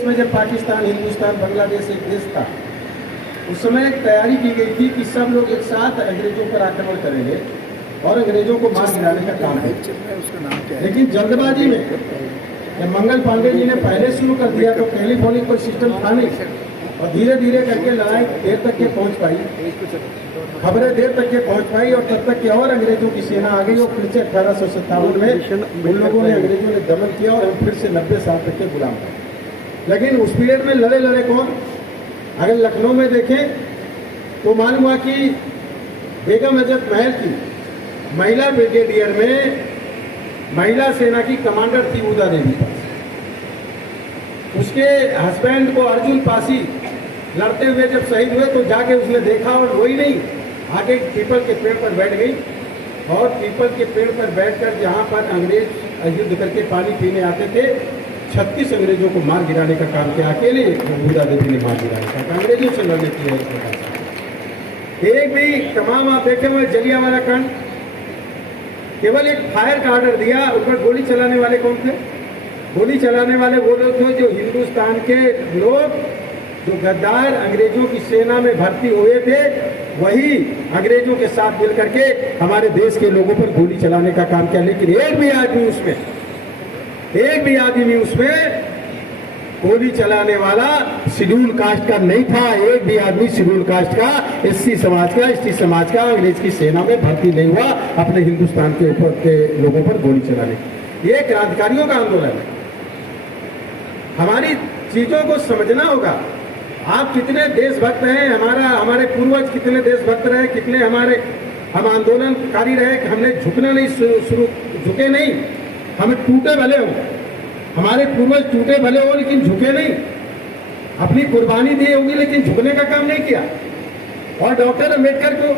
इसमें जब पाकिस्तान, हिंदुस्तान, बांग्लादेश एक देश था, उस समय एक तैयारी की गई थी कि सब लोग एक साथ अंग्रेजों पर आक्रमण करेंगे और अंग्रेजों को मार गिराने का काम करेंगे। लेकिन जल्दबाजी में जब मंगल पांडे जी ने पहले शुरू कर दिया तो टेलीफोनिक कोई सिस्टम था नहीं और धीरे धीरे करके लड़ाई देर तक के पहुंच पाई, खबरें देर तक के पहुंच पाई और तब तक के और अंग्रेजों की सेना आ गई और फिर से 1857 में उन लोगों ने अंग्रेजों ने दमन किया और हम फिर से 90 साल तक के गुलाम थे। लेकिन उस पीरियड में लड़े कौन? अगर लखनऊ में देखें तो मालूम हुआ कि बेगम हजरत महल की महिला ब्रिगेडियर में महिला सेना की कमांडर थी उदा देवी पास। उसके हस्बैंड को अर्जुन पासी लड़ते हुए जब शहीद हुए तो जाके उसने देखा और रोई नहीं, आगे पीपल के पेड़ पर बैठ गई और पीपल के पेड़ पर बैठकर जहाँ पर अंग्रेज युद्ध करके पानी पीने आते थे 36 अंग्रेजों को मार गिराने का काम किया। अकेले उदा देवी ने मार गिराने का, अंग्रेजों से लड़ने की है इस प्रकार से। एक भी तमाम आप देखे हुए जलियांवाला कांड, केवल एक फायर का ऑर्डर दिया, उस पर गोली चलाने वाले कौन थे? गोली चलाने वाले वो लोग थे जो हिंदुस्तान के लोग जो गद्दार अंग्रेजों की सेना में भर्ती हुए थे, वही अंग्रेजों के साथ मिल करके हमारे देश के लोगों पर गोली चलाने का काम किया। लेकिन एक भी आदमी उसमें गोली चलाने वाला शेड्यूल कास्ट का नहीं था। एक भी आदमी शेड्यूल कास्ट का, एससी समाज का अंग्रेज की सेना में भर्ती नहीं हुआ अपने हिंदुस्तान के ऊपर के लोगों पर गोली चलाने। ये क्रांतिकारियों का आंदोलन है। हमारी चीजों को समझना होगा। आप कितने देशभक्त हैं, हमारे पूर्वज कितने देशभक्त रहे, कितने हम आंदोलनकारी रहे कि हमने झुकना नहीं, झुके नहीं, हमें टूटे भले हो, हमारे पूर्वज टूटे भले हो लेकिन झुके नहीं, अपनी कुर्बानी दी होगी लेकिन झुकने का काम नहीं किया। और डॉक्टर अंबेडकर को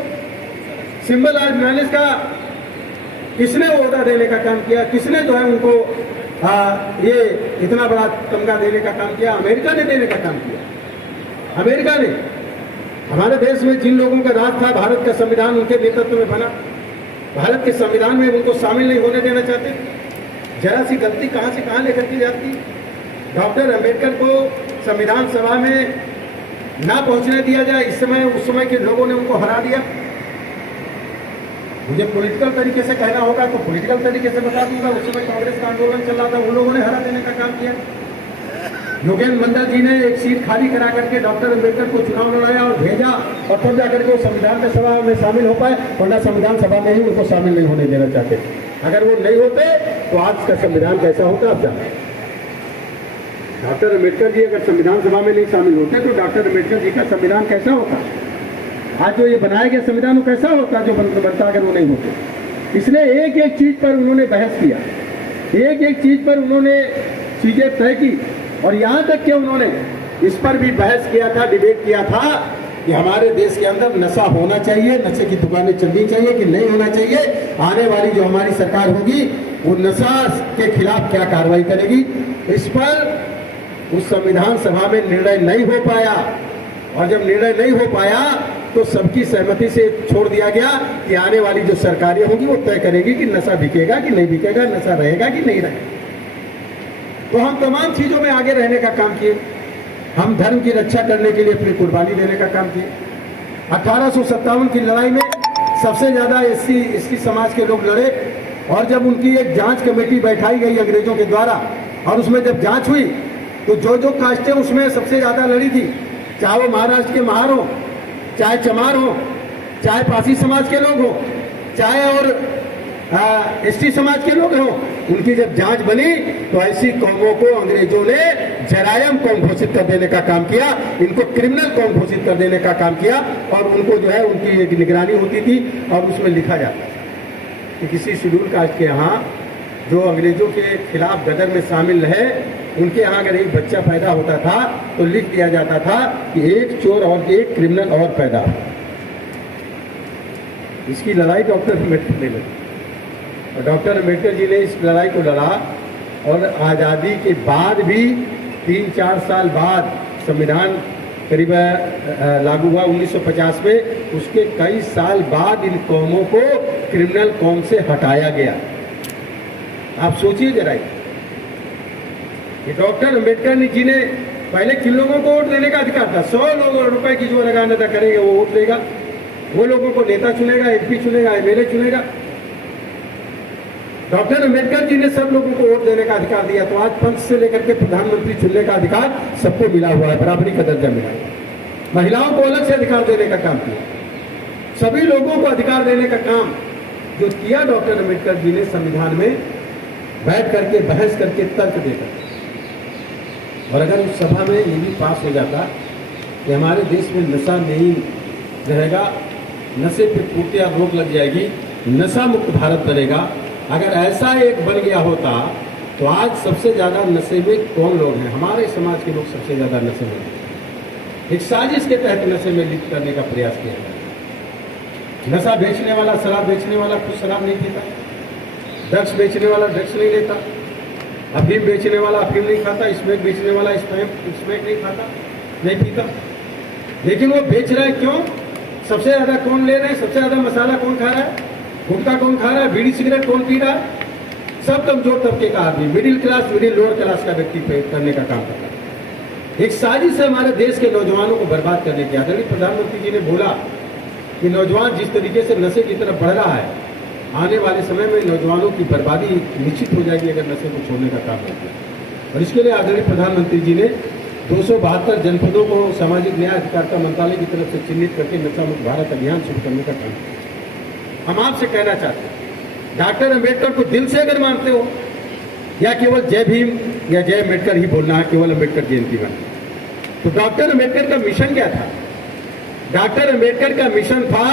सिंबल ऑफ नॉलेज का किसने ओहदा देने का काम किया? किसने जो है उनको ये इतना बड़ा तमगा देने का काम किया? अमेरिका ने देने का काम किया। अमेरिका ने हमारे देश में जिन लोगों का राज था, भारत का संविधान उनके नेतृत्व में बना, भारत के संविधान में उनको शामिल नहीं होने देना चाहते। जरा सी गलती कहां से कहां लेकर की जाती। डॉक्टर अंबेडकर को संविधान सभा में ना पहुंचने दिया जाए, उस समय के लोगों ने उनको हरा दिया। मुझे पॉलिटिकल तरीके से कहना होगा तो पॉलिटिकल तरीके से बता दूंगा। उस समय कांग्रेस का आंदोलन चल रहा था, उन लोगों ने हरा देने का काम किया। योगेंद्र मंडल जी ने एक सीट खाली करा करके डॉक्टर अंबेडकर को चुनाव लड़ाया और भेजा और तब जाकर के वो संविधान सभा में शामिल हो पाए, वरना संविधान सभा में ही उनको शामिल नहीं होने देना चाहते। अगर वो नहीं होते तो आज का संविधान कैसा होता आप जानते हैं। डॉक्टर अंबेडकर जी अगर संविधान सभा में नहीं शामिल होते तो डॉक्टर अंबेडकर जी का संविधान कैसा होता? आज जो ये बनाया गया संविधान वो कैसा होता जो बनता अगर वो नहीं होते? इसलिए एक एक चीज पर उन्होंने बहस किया, एक एक चीज पर उन्होंने चीजें तय की और यहाँ तक कि उन्होंने इस पर भी बहस किया था, डिबेट किया था कि हमारे देश के अंदर नशा होना चाहिए, नशे की दुकानें चलनी चाहिए कि नहीं होना चाहिए। आने वाली जो हमारी सरकार होगी वो नशा के खिलाफ क्या कार्रवाई करेगी। इस पर उस संविधान सभा में निर्णय नहीं हो पाया और जब निर्णय नहीं हो पाया तो सबकी सहमति से छोड़ दिया गया कि आने वाली जो सरकारें होगी वो तय करेगी कि नशा बिकेगा कि नहीं बिकेगा, नशा रहेगा कि नहीं रहेगा। तो हम तमाम चीजों में आगे रहने का काम किए। हम धर्म की रक्षा करने के लिए अपनी कुर्बानी देने का काम किए। 1857 की लड़ाई में सबसे ज्यादा एससी समाज के लोग लड़े और जब उनकी एक जांच कमेटी बैठाई गई अंग्रेजों के द्वारा और उसमें जब जांच हुई तो जो कास्टें उसमें सबसे ज्यादा लड़ी थी, चाहे वो महाराष्ट्र के महार हो, चाहे चमार हो, चाहे पासी समाज के लोग हो, चाहे और एसटी समाज के लोग हों, उनकी जब जांच बनी तो ऐसी कौमों को अंग्रेजों ने जरायम कौम घोषित कर देने का काम किया, इनको क्रिमिनल कौम घोषित कर देने का काम किया और उनको जो है उनकी एक निगरानी होती थी और उसमें लिखा जाता कि किसी शेड्यूल कास्ट के यहाँ जो अंग्रेजों के खिलाफ गदर में शामिल है उनके यहाँ अगर एक बच्चा पैदा होता था तो लिख दिया जाता था कि एक चोर और एक क्रिमिनल और पैदा हो। इसकी लड़ाई डॉक्टर अम्बेडकर ने लड़ी और डॉक्टर अम्बेडकर जी ने इस लड़ाई को लड़ा और आज़ादी के बाद भी 3-4 साल बाद संविधान करीब लागू हुआ 1950 में, उसके कई साल बाद इन कौमों को क्रिमिनल कौम से हटाया गया। आप सोचिए जरा कि डॉक्टर अम्बेडकर जी ने पहले किन लोगों को वोट देने का अधिकार था? 100 रुपए की जो लगाना था करेंगे वो वोट देगा, वो लोगों को नेता चुनेगा, एमपी चुनेगा, एमएलए चुनेगा। डॉक्टर अंबेडकर जी ने सब लोगों को वोट देने का अधिकार दिया, तो आज पंच से लेकर के प्रधानमंत्री चुनने का अधिकार सबको मिला हुआ है, बराबरी का दर्जा मिला है। महिलाओं को अलग से अधिकार देने का काम किया, सभी लोगों को अधिकार देने का काम जो किया डॉक्टर अंबेडकर जी ने संविधान में बैठ करके बहस करके तर्क देकर। और अगर उस सभा में ये भी पास हो जाता कि हमारे देश में नशा नहीं रहेगा, नशे पर पूर्तियां रोक लग जाएगी, नशा मुक्त भारत बनेगा, अगर ऐसा एक बन गया होता तो आज सबसे ज़्यादा नशे में कौन लोग हैं? हमारे समाज के लोग सबसे ज़्यादा नशे में एक साजिश के तहत नशे में लिप्त करने का प्रयास किया गया। नशा बेचने वाला, शराब बेचने वाला खुद शराब नहीं पीता, ड्रग्स बेचने वाला ड्रग्स नहीं लेता, अफीम बेचने वाला अफीम नहीं खाता, स्मैक बेचने वाला स्मैक नहीं खाता, नहीं पीता, लेकिन वो बेच रहा है क्यों? सबसे ज़्यादा कौन ले रहे हैं? सबसे ज़्यादा मसाला कौन खा रहा है? गुटखा कौन खा रहा है? बीड़ी सिगरेट कौन पी रहा है? सब कमजोर तबके का आदमी, middle class, middle lower class का व्यक्ति करने का काम करता है। एक साजिश है हमारे देश के नौजवानों को बर्बाद करने की। आदरणीय प्रधानमंत्री जी ने बोला कि नौजवान जिस तरीके से नशे की तरफ बढ़ रहा है, आने वाले समय में नौजवानों की बर्बादी निश्चित हो जाएगी अगर नशे को छोड़ने का काम करते हैं। और इसके लिए आदरणीय प्रधानमंत्री जी ने 272 जनपदों को सामाजिक न्याय अधिकारिता मंत्रालय की तरफ से चिन्हित करके नशा मुक्त भारत अभियान शुरू करने का काम किया। हम आपसे कहना चाहते हैं, डॉक्टर अंबेडकर को दिल से अगर मानते हो या केवल जय भीम या जय अम्बेडकर ही बोलना है, केवल अम्बेडकर जयंती में, तो डॉक्टर अंबेडकर का मिशन क्या था? डॉक्टर अंबेडकर का मिशन था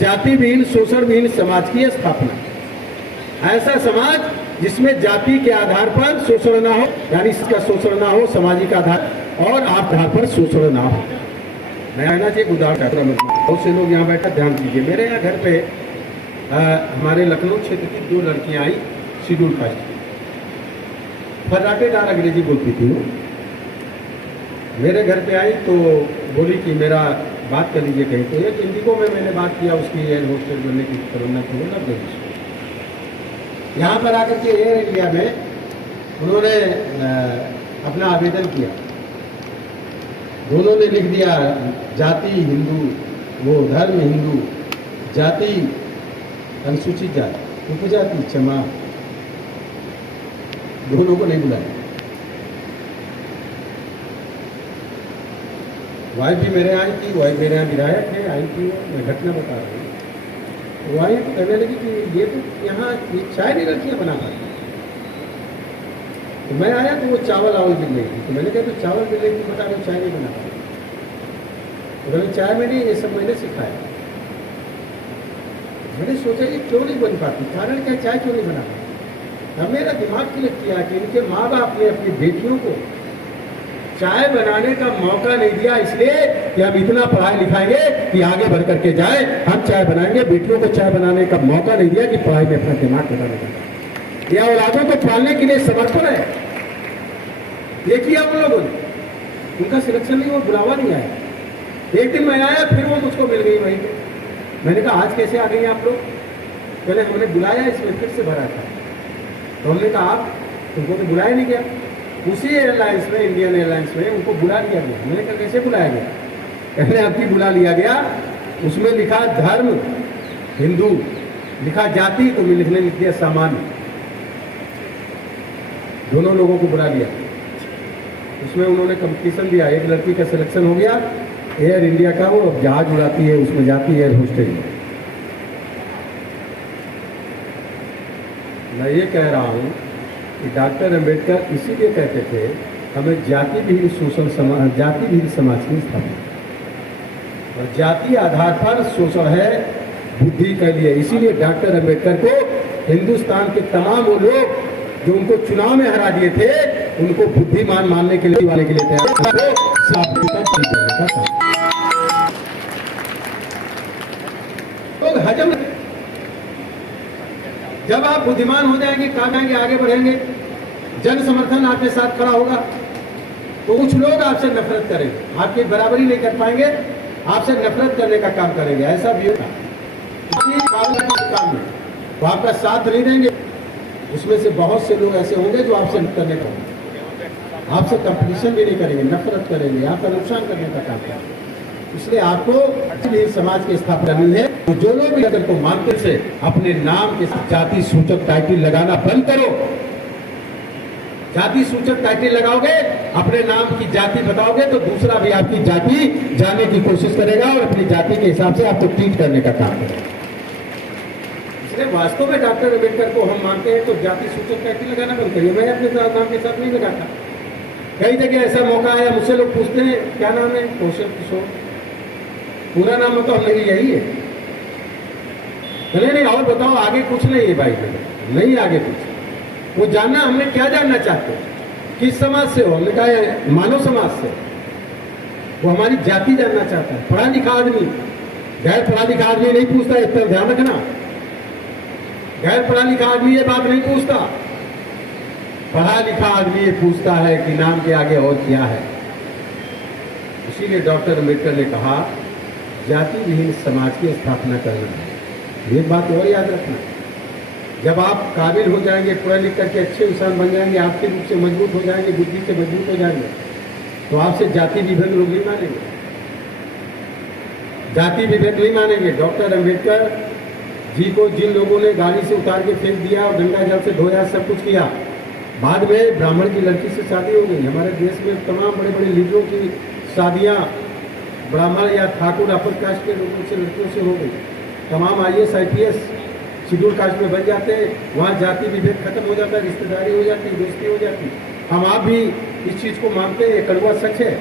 जाति विहीन, शोषण विहीन समाज की स्थापना। ऐसा समाज जिसमें जाति के आधार पर शोषण ना हो, यानी इसका शोषण ना हो, सामाजिक आधार और आधार पर शोषण ना हो। मैं आना चाहिए उदाहरण, बहुत से लोग यहाँ बैठा, ध्यान दीजिए। मेरे यहाँ घर पे हमारे लखनऊ क्षेत्र की 2 लड़कियां आई, शेड्यूल कास्ट की, फर्राटेदार अंग्रेजी बोलती थी वो। मेरे घर पे आई तो बोली कि मेरा बात कर लीजिए कहीं। तो एक इंडिगो में मैंने बात किया, उसकी एयर होस्टेस बनने की तमन्ना थी, लग गई। यहाँ पर आकर के एयर इंडिया में उन्होंने अपना आवेदन किया, दोनों ने लिख दिया जाति हिंदू, वो धर्म हिंदू, जाति अनुसूचित जाति, उपजाति क्षमा, दोनों को नहीं बुलाया। वाइफ भी मेरे आई थी, वाइफ मेरे यहाँ विधायक है, आई थी, मैं घटना बता रहा हूँ। वो आई तो कहने लगी कि ये तो यहाँ चाय नहीं लड़कियाँ बना पाती। तो मैं आया तो वो चावल आवल गिर रही थी, तो मैंने कहा तो चावल गिर रही थी, बता रहे चाय नहीं बना पाती। तो मैंने चाय में नहीं, ये सब मैंने सिखाया। मैंने सोचा ये क्यों नहीं बन पाती, कारण क्या, चाय क्यों नहीं बना पाती? अब मेरा दिमाग क्लिक किया कि इनके माँ बाप ने अपनी बेटियों को चाय बनाने का मौका नहीं दिया, इसलिए कि हम इतना पढ़ाई लिखाएंगे कि आगे बढ़ करके जाए, हम चाय बनाएंगे। बेटियों को चाय बनाने का मौका नहीं दिया कि पढ़ाई में अपना दिमाग लगाने का। या औलादों को पालने के लिए समर्पण है, ये किया उन लोगों ने। उनका सिलेक्शन नहीं, वो बुलावा नहीं आया। एक दिन मैं आया, फिर वो मुझको मिल गई वहीं पे। मैंने कहा आज कैसे आ गई आप लोग? पहले हमने बुलाया, इसमें फिर से भरा था। तो हमने कहा आप, तुमको तो बुलाया नहीं गया। उसी एयरलाइंस में, इंडियन एयरलाइंस में उनको बुला लिया गया। मैंने कहा कैसे बुलाया गया? पहले आपकी बुला लिया गया, उसमें लिखा धर्म हिंदू, लिखा जाति, तो लिखने लिख दिया सामान्य। दोनों लोगों को बुला लिया, उसमें उन्होंने कंपटीशन दिया। एक लड़की का सिलेक्शन हो गया एयर इंडिया का, वो जहाज उड़ाती है, उसमें जाती है एयर होस्टेस में। मैं ये कह रहा हूँ कि डॉक्टर अंबेडकर इसीलिए कहते थे हमें जाति विहीन शोषण समाज, जाति विहीन समाज की स्थापना। और जाति आधार पर शोषण है बुद्धि के लिए। इसीलिए डॉक्टर अंबेडकर को हिंदुस्तान के तमाम वो लोग जो उनको चुनाव में हरा दिए थे, उनको बुद्धिमान मानने के लिए तैयार। लोग हजम, जब आप बुद्धिमान हो जाएंगे, काम आएंगे, आगे बढ़ेंगे, जन समर्थन आपके साथ खड़ा होगा, तो कुछ लोग आपसे नफरत करेंगे, आपकी बराबरी नहीं कर पाएंगे, आपसे नफरत करने का काम करेंगे। ऐसा भी होगा काम में, वो आपका साथ नहीं देंगे। उसमें से बहुत से लोग ऐसे होंगे जो आपसे करने का होंगे। आपसे कंपटीशन भी नहीं करेंगे, नफरत करेंगे, आपका नुकसान करने का काम करेंगे। इसलिए आपको इसलिए समाज की स्थापना करनी है। तो जो लोग भी अगर को मानते से अपने नाम के साथ जाति सूचक टाइटल लगाना बंद करो। जाति सूचक टाइटल लगाओगे, अपने नाम की जाति बताओगे तो दूसरा भी आपकी जाति जानने की कोशिश करेगा और अपनी जाति के हिसाब से आपको ट्रीट करने का काम करेगा। इसलिए वास्तव में डॉक्टर अम्बेडकर को हम मानते हैं तो जाति सूचक टाइटल लगाना बंद करिए। मैं अपने नाम के साथ नहीं लगाता। कई जगह ऐसा मौका आया, मुझसे लोग पूछते हैं क्या नाम है, कौशल किशोर, पूरा नाम तो मेरी यही है। नहीं और बताओ, आगे कुछ नहीं है भाई, नहीं आगे कुछ। वो जानना हमने क्या जानना चाहते हो, किस समाज से हो, हमने कहा मानव समाज से। वो हमारी जाति जानना चाहता है। पढ़ा लिखा आदमी, गैर पढ़ा लिखा आदमी नहीं पूछता, इतना ध्यान रखना। गैर पढ़ा लिखा आदमी ये बात नहीं पूछता, पढ़ा लिखा आदमी ये पूछता है कि नाम के आगे और क्या है। इसीलिए डॉक्टर अम्बेडकर ने कहा जाति विहीन समाज की स्थापना करना है। ये बात और याद रखना, जब आप काबिल हो जाएंगे, पढ़े लिख करके अच्छे इंसान बन जाएंगे, आर्थिक रूप से मजबूत हो जाएंगे, बुद्धि से मजबूत हो जाएंगे, तो आपसे जाति विभेद लोग नहीं मानेंगे, जाति विभेद नहीं मानेंगे। डॉक्टर अम्बेडकर जी को जिन लोगों ने गाड़ी से उतार के फेंक दिया और गंगा जल से धोया, सब कुछ किया, बाद में ब्राह्मण की लड़की से शादी हो गई। हमारे देश में तमाम बड़े बड़े लीडरों की शादियां ब्राह्मण या ठाकुर अपर कास्ट के लोगों से, लड़कियों से हो गई। तमाम IAS IPS शेड्यूल कास्ट में बन जाते हैं, वहाँ जाति विभेद खत्म हो जाता है, रिश्तेदारी हो जाती है, दोस्ती हो जाती है। हम आप भी इस चीज़ को मानते हैं, ये कड़वा सच है,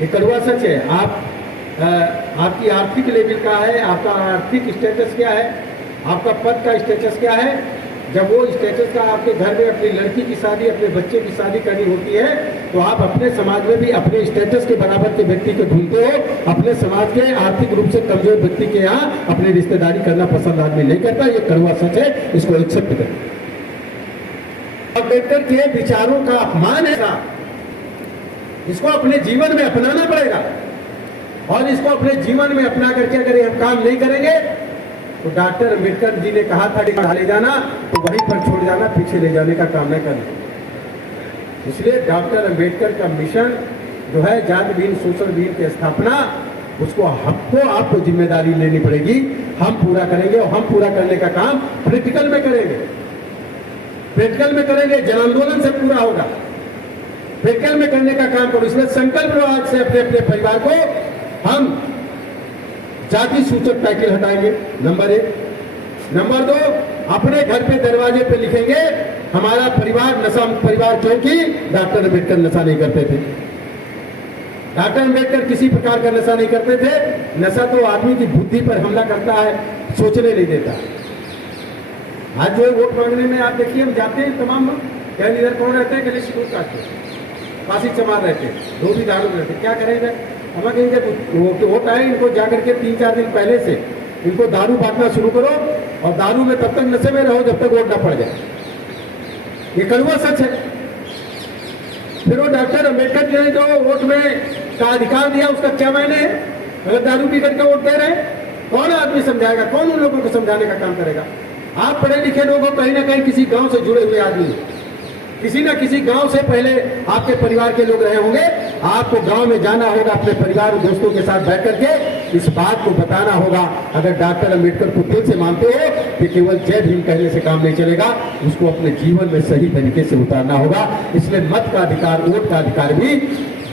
ये कड़वा सच है। आपकी आर्थिक लेवल क्या है, आपका आर्थिक स्टेटस क्या है, आपका पद का स्टेटस क्या है, जब वो स्टेटस का आपके घर में अपनी लड़की की शादी, अपने बच्चे की शादी करनी होती है, तो आप अपने समाज में भी अपने स्टेटस के बराबर के व्यक्ति को ढूंढते हो। अपने समाज के आर्थिक रूप से कमजोर व्यक्ति के यहाँ अपनी रिश्तेदारी करना पसंद आदमी नहीं करता। ये कड़वा सच है, इसको एक्सेप्ट करें। अम्बेडकर के विचारों का अपमान है, इसको अपने जीवन में अपनाना पड़ेगा। और इसको अपने जीवन में अपना करके अगर हम काम नहीं करेंगे तो डॉक्टर अम्बेडकर जी ने कहा था कि ले जाना तो वहीं पर छोड़ जाना, पीछे ले जाने का काम नहीं करना। इसलिए डॉक्टर अम्बेडकर का मिशन जो है जाति विहीन शोषण विहीन की स्थापना, उसको हमको आपको जिम्मेदारी लेनी पड़ेगी। हम पूरा करेंगे और हम पूरा करने का काम प्रैक्टिकल में करेंगे, प्रैक्टिकल में करेंगे, जन आंदोलन से पूरा होगा। प्रैक्टिकल में करने का काम करो। इसलिए संकल्प लो आज से अपने अपने परिवार को, हम जाति सूचक टाइटल हटाएंगे, नंबर 1। नंबर 2, अपने घर पे दरवाजे पे लिखेंगे हमारा परिवार नशा मुक्त परिवार, क्योंकि डॉक्टर अम्बेडकर नशा नहीं करते थे। डॉक्टर अम्बेडकर किसी प्रकार का नशा नहीं करते थे। नशा तो आदमी की बुद्धि पर हमला करता है, सोचने नहीं देता। आज जो वोट मांगने में आप देखिए, हम जाते हैं तमाम लोग, क्या इधर कौन रहते हैं, गले शिकूर काटते, काशी चमार रहते हैं, दो भी दारू रहते, क्या करेंगे। हमें कहीं जब वोट आए, इनको जाकर के 3-4 दिन पहले से इनको दारू बांटना शुरू करो और दारू में तब तक नशे में रहो जब तक वोट ना पड़ जाए। ये कड़वा सच है। फिर वो डॉक्टर अम्बेडकर जी ने जो वोट में का अधिकार दिया, उसका क्या मायने है। अगर दारू पी करके वोट दे रहे हैं, कौन आदमी समझाएगा, कौन उन लोगों को समझाने का काम करेगा। आप पढ़े लिखे लोग हो, कहीं ना कहीं किसी गांव से जुड़े हुए आदमी, किसी न किसी गांव से पहले आपके परिवार के लोग रहे होंगे। आपको गांव में जाना होगा, अपने परिवार और दोस्तों के साथ बैठ करके इस बात को बताना होगा। अगर डॉक्टर अम्बेडकर को दिल से मानते हो कि केवल जय भीम कहने से काम नहीं चलेगा, उसको अपने जीवन में सही तरीके से उतारना होगा। इसलिए मत का अधिकार, वोट का अधिकार भी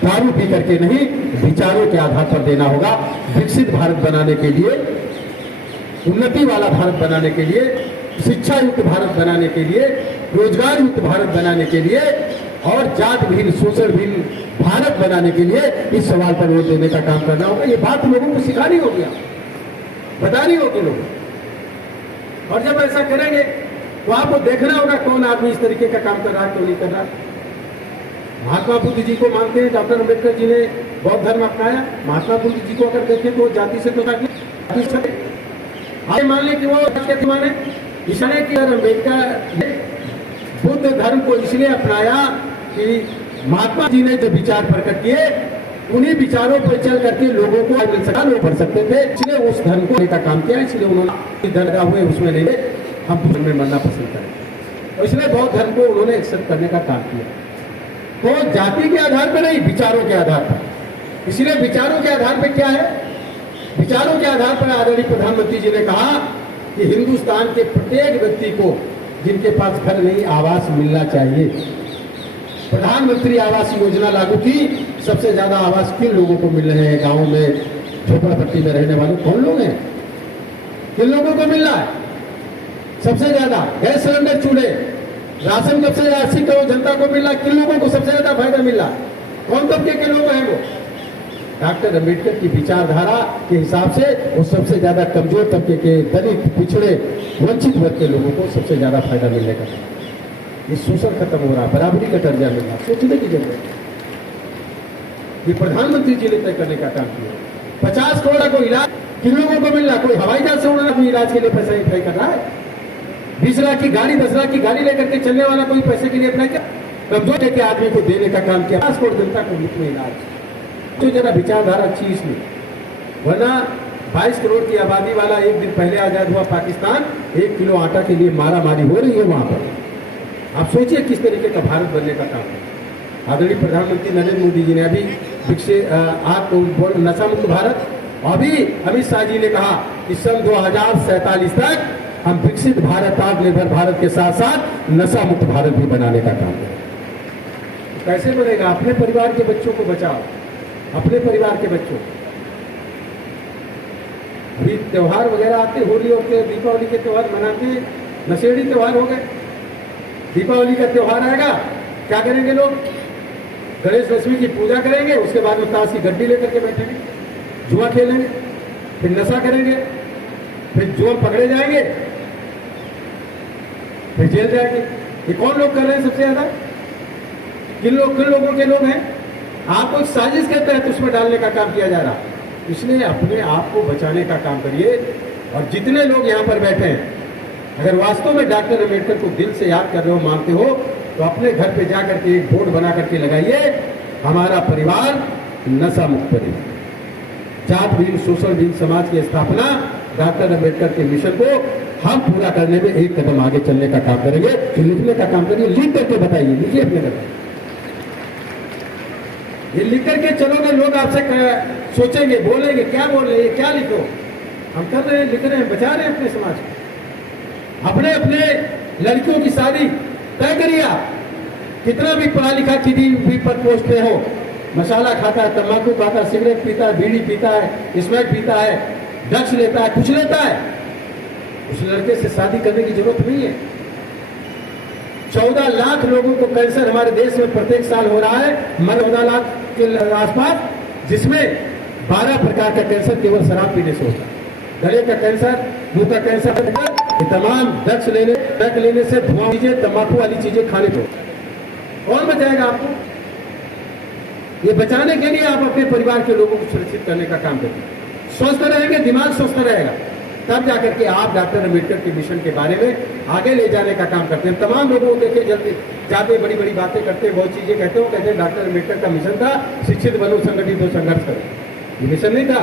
दारू पी करके नहीं, विचारों के आधार पर देना होगा। विकसित भारत बनाने के लिए, उन्नति वाला भारत बनाने के लिए, शिक्षा युक्त भारत बनाने के लिए, रोजगार युक्त भारत बनाने के लिए और जात विहीन शोषण विहीन भारत बनाने के लिए इस सवाल पर वोट देने का काम करना होगा। ये बात लोगों को सिखानी होगी, बतानी होगी लोगों। और जब ऐसा करेंगे तो आपको देखना होगा कौन आदमी इस तरीके का काम कर रहा है, क्यों नहीं कर रहा। महात्मा बुद्ध जी को मानते हैं, डॉक्टर अम्बेडकर जी ने बौद्ध धर्म अपनाया। महात्मा बुद्ध जी को अगर देखें तो जाति से तो आगे मान लें कि वो माने, इसने कि अम्बेडकर बुद्ध धर्म को इसलिए अपनाया कि महात्मा जी ने जो विचार प्रकट किए, उन्हीं विचारों पर चल करके लोगों को मिल सका, लोग पढ़ सकते थे। इसलिए उस धर्म को का काम किया। इसलिए उन्होंने दरगाह हुए उसमें नहीं, हम धर्म में मरना पसंद करें, और इसलिए बौद्ध धर्म को उन्होंने एक्सेप्ट करने का काम किया। तो जाति के आधार पर नहीं, विचारों के आधार पर। इसलिए विचारों के आधार पर क्या है, विचारों के आधार पर आदरणीय प्रधानमंत्री जी ने कहा कि हिंदुस्तान के प्रत्येक व्यक्ति को जिनके पास घर नहीं, आवास मिलना चाहिए। प्रधानमंत्री आवास योजना लागू की, सबसे ज्यादा आवास किन लोगों को मिल रहे हैं? गांवों में झोपड़पट्टी में रहने वाले कौन लोग हैं? किन लोगों को मिल रहा है सबसे ज्यादा? गैस सिलेंडर, चूल्हे, राशन सबसे ज्यादा 80 करोड़ जनता को मिल रहा है। किन लोगों को सबसे ज्यादा फायदा मिल रहा है? कौन तबके के लोग हैं वो? डॉक्टर अम्बेडकर की विचारधारा के हिसाब से वो सबसे ज्यादा कमजोर तबके के, दलित, पिछड़े, वंचित वर्ग के लोगों को सबसे ज्यादा फायदा मिलने का। ये शोषण खत्म हो रहा, बराबरी का दर्जा मिल रहा। सोचने की जरूरत है। ये प्रधानमंत्री जी ने तय करने का काम किया। 50 करोड़ को इलाज किन लोगों को मिल रहा? कोई हवाई जहाज से उड़ रहा, कोई इलाज के लिए पैसा तय कर रहा है? 20 लाख की गाड़ी, 10 लाख की गाड़ी लेकर के चलने वाला कोई पैसे के लिए अप्लाई किया? कमजोर के आदमी को देने का काम किया। 50 करोड़ जनता को मुफ्त में इलाज। तो जरा विचारधारा अच्छी इसमें, वरना 22 करोड़ की आबादी वाला एक दिन पहले आजाद हुआ पाकिस्तान, 1 किलो आटा के लिए मारा मारी हो रही है वहां पर। आप सोचिए किस तरीके का भारत बनने का काम है। आदरणीय प्रधानमंत्री नरेंद्र मोदी जी ने अभी नशा मुक्त भारत, अभी अमित शाह जी ने कहा कि सन 2047 तक हम विकसित भारत, आत्मनिर्भर भारत के साथ साथ नशा मुक्त भारत भी बनाने का काम करें। कैसे बनेगा? अपने परिवार के बच्चों को बचाओ, अपने परिवार के बच्चों। अभी त्योहार वगैरह आते, होली और दीपावली के त्योहार मनाते हैं, नशेड़ी त्योहार हो गए। दीपावली का त्योहार आएगा, क्या करेंगे लोग? गणेश लक्ष्मी की पूजा करेंगे, उसके बाद में ताश की गड्डी लेकर के बैठेंगे, जुआ खेलेंगे, फिर नशा करेंगे, फिर जुआ पकड़े जाएंगे, फिर जेल जाएंगे। ये कौन लोग कर रहे हैं सबसे ज्यादा? किन लोगों के लोग हैं? आपको साजिश के तहत उसमें डालने का काम किया जा रहा। इसलिए अपने आप को बचाने का काम करिए। और जितने लोग यहाँ पर बैठे हैं, अगर वास्तव में डॉक्टर अम्बेडकर को दिल से याद कर रहे हो, मानते हो, तो अपने घर पे जाकर के एक बोर्ड बना करके लगाइए, हमारा परिवार नशा मुक्त परिवार, जात विहीन, शोषण विहीन समाज की स्थापना, डॉक्टर अम्बेडकर के मिशन को हम पूरा करने में एक कदम आगे चलने का काम करेंगे। तो लिखने का काम करिए, लिख करके बताइए, लिखिए अपने घर। ये लिख करके चलोगे, लोग आपसे सोचेंगे, बोलेंगे, क्या बोल रहे हैं, क्या लिखो? हम कर रहे हैं, लिख रहे हैं, बचा रहे हैं अपने समाज को। अपने अपने लड़कियों की शादी तय करिए। आप कितना भी पढ़ा लिखा किसी भी पर पोस्ट पे हो, मसाला खाता है, तंबाकू खाता है, सिगरेट पीता है, बीड़ी पीता है, स्मैक पीता है, ड्रग्स लेता है, कुछ लेता है, उस लड़के से शादी करने की जरूरत नहीं है। 14 लाख लोगों को कैंसर हमारे देश में प्रत्येक साल हो रहा है, 14 लाख के आसपास, जिसमें 12 प्रकार का कैंसर केवल शराब पीने से होता है। गले का कैंसर, मुंह का कैंसर, ये तमाम ड्रग्स लेने से, धुआं चीजें, तंबाकू वाली चीजें खाने को कौन बचाएगा आपको? ये बचाने के लिए आप अपने परिवार के लोगों को सुरक्षित करने का काम करिए। स्वस्थ रहेंगे, दिमाग स्वस्थ रहेगा, तब जाकर के आप डॉक्टर अम्बेडकर के मिशन के बारे में आगे ले जाने का काम करते हैं। तमाम लोगों को देखे जल्दी जाते बड़ी बड़ी बातें करते, बहुत चीजें कहते हो, कहते हैं डॉक्टर अम्बेडकर का मिशन था शिक्षित बनो, संगठित हो, संघर्ष करो। ये मिशन नहीं था।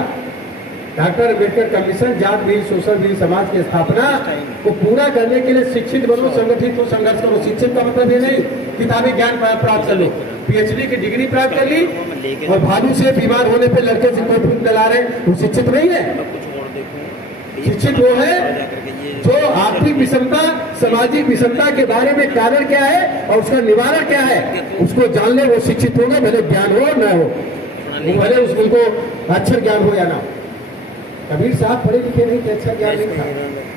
डॉक्टर अम्बेडकर का मिशन जात विहीन, शोषण विहीन समाज की स्थापना को पूरा करने के लिए शिक्षित बनो, संगठित हो, संघर्ष करो। शिक्षित का मतलब ये नहीं किताबी ज्ञान प्राप्त कर लो, पीएचडी की डिग्री प्राप्त कर ली और भालू से बीमार होने पे लड़के से कोई फिल्म चला रहे, वो शिक्षित नहीं है। शिक्षित वो है जो आर्थिक विषमता, सामाजिक विषमता के बारे में कारण क्या है और उसका निवारण क्या है उसको जान ले, वो शिक्षित होगा, भले ज्ञान हो न हो, भले उसको अक्षर ज्ञान हो या ना हो। कबीर साहब पढ़े लिखे नहीं थे, अच्छा ज्ञान नहीं था।